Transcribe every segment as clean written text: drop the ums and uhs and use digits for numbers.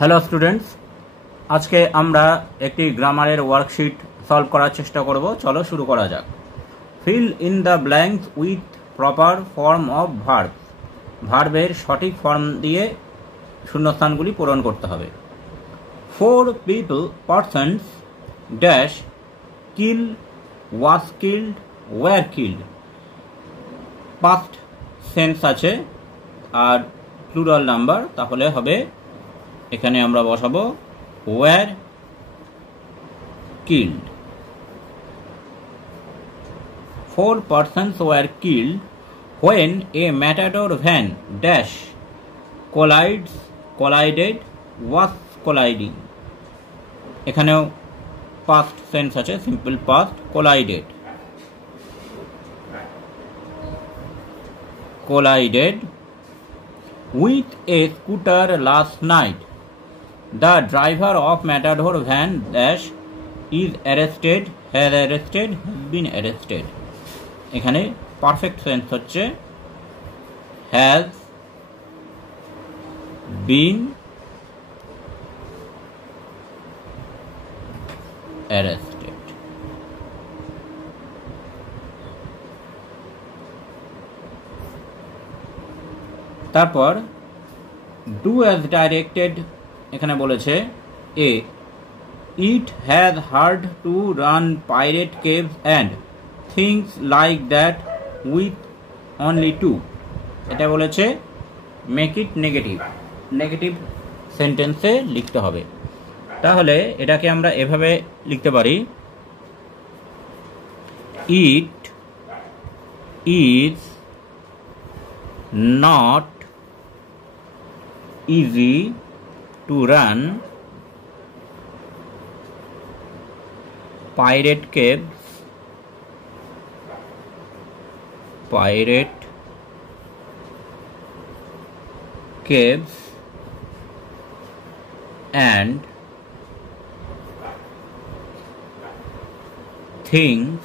Hello students, আজকে আমরা একটি গ্রামারের ওয়ার্কশিট সলভ করার চেষ্টা করব। চলো শুরু করা যাক। Fill in the blanks with proper form of verb. ভার্বের সঠিক ফর্ম দিয়ে শূন্যস্থানগুলি পূরণ করতে হবে। 4 people persons dash kill, was killed, were killed. Past tense আছে আর প্লুরাল নাম্বার, তাহলে হবে এখানে আমরা বসাবো were killed. 4 persons were killed when a matador van dash collided was colliding। এখানেও পাস্ট সেন্স আছে, simple past, collided with a scooter last night. The driver of Matador van dash is arrested, has been arrested। এখানে perfect sense হচ্ছে has been arrested। তারপর do as directed, এখানে বলেছে a it has hard to run pirate caves and things like that with only 2। এটা বলেছে make it negative সেন্টেন্সে লিখতে হবে। তাহলে এটাকে আমরা এভাবে লিখতে পারি, it is not easy to run pirate caves and things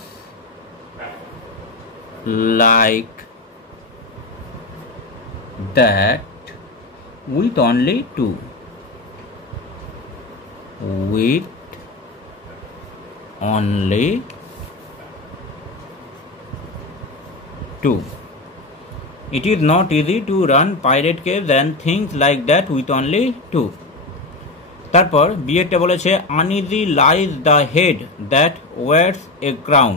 like that with only 2। with only 2। It is not easy to run pirate caves and things like that with only 2। তারপর বি একটা বলেছে uneasy lies the head that wears a crown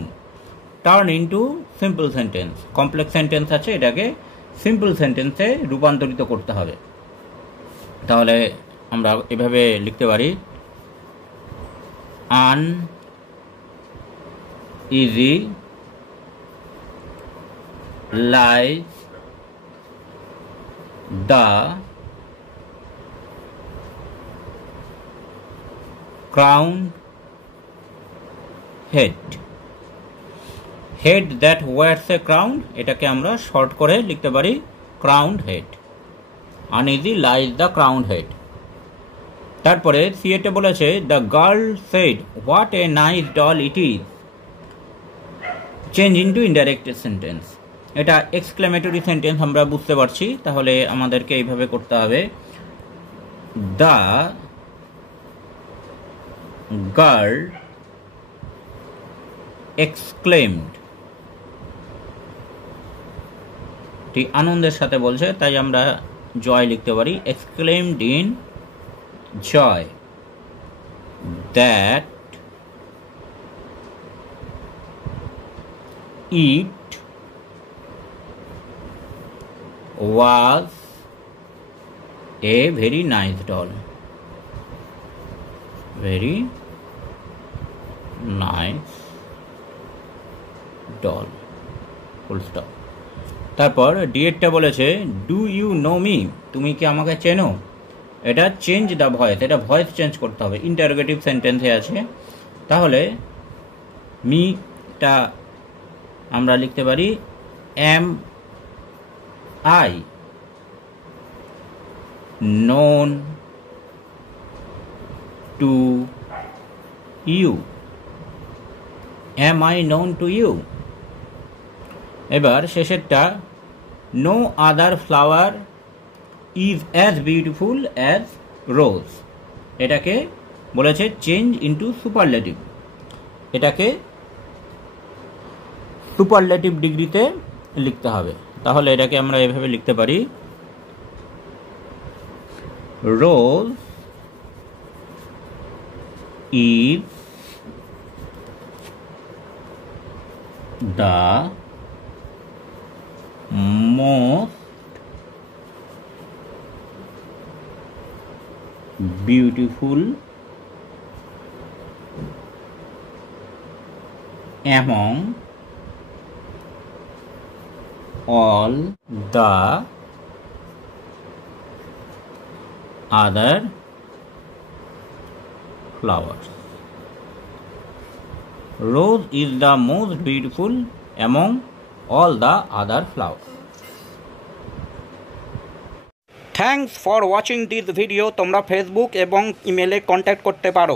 turn into simple sentence। Complex sentence আছে, এটাকে সিম্পল সেন্টেন্সে রূপান্তরিত করতে হবে। তাহলে আমরা এভাবে লিখতে পারি, uneasy lies the crowned head that wears a crown, এটাকে আমরা শর্ট করে লিখতে পারি crowned head। uneasy lies the crowned head। তারপরে সি এটা বলেছে the girl said what a nice doll it is, change into indirect sentence। এটা এক্সক্লেমেটরি সেন্টেন্স আমরা বুঝতে পারছি, তাহলে আমাদেরকে এইভাবে করতে হবে, the girl exclaimed। ঠিক আনন্দের সাথে বলছে, তাই আমরা জয় লিখতে পারি exclaimed in joy that it was a very nice doll, very nice doll, full stop। তারপর ডিএটটা বলেছে ডু ইউ নো মি, তুমি কি আমাকে চেনো। এটা চেঞ্জ দ্য ভয়েস, এটা ভয়েস চেঞ্জ করতে হবে, ইন্টারোগেটিভ সেন্টেন্সে আছে। তাহলে মিটা আমরা লিখতে পারি am I known to you, am I known to you. এবার শেষেরটা no other flower is as beautiful as rose। এটাকে বলেছে চেঞ্জ ইনটু সুপারলেটিভ, এটাকে সুপারলেটিভ ডিগ্রিতে লিখতে হবে। তাহলে এটাকে আমরা এভাবে লিখতে পারি, rose is the most beautiful among all the other flowers. Rose is the most beautiful among all the other flowers. Thanks for watching this video. তোমরা ফেসবুক এবং ইমেলে কন্ট্যাক্ট করতে পারো।